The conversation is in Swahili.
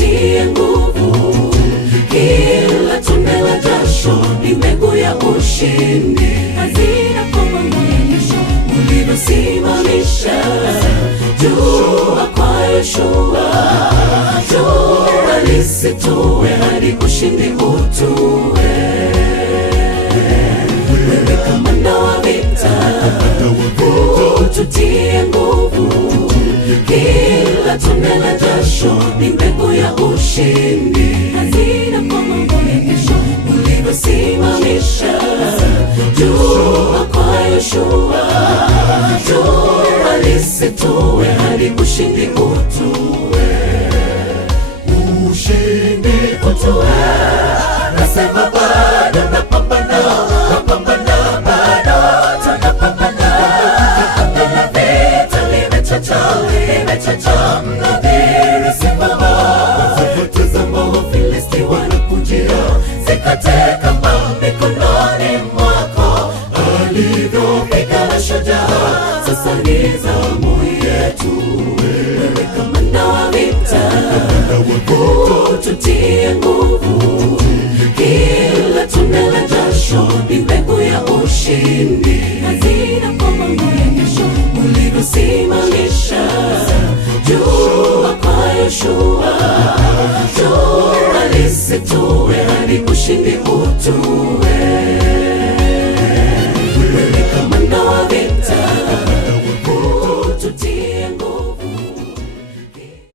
ututie nguvu. Kila tone la jasho ni mbegu ya ushindi. Hazina kwa mambo ya kesho, ulivyosimamisha jua kwa Yoshua. Jua lisitue hadi ushindi utue. Wewe kamanda wa vita, ututie nguvu. Kila tone la jasho ni mbegu ya ushindi. Hazina kwa mambo ya kesho, ulivyosimamisha jua kwa Yoshua. Jua lisitue hadi ushindi utue. Ushindi utue. Nasema bado napambana, napambana bado tunapambana. Bila vita limechacha mnadhiri simama. Tazama Wafilisti wanakujia, zikate kamba mikononi mwako. Alivyopigana shujaa, sasa ni zamu yetu. Wewe kamanda wa vita, ututie nguvu. Kila tone la jasho ni mbegu ya ushindi. Hazina kwa mambo ya kesho, ulivyosimamisha jua kwa Yoshua. Jua lisitue hadi ushindi utue.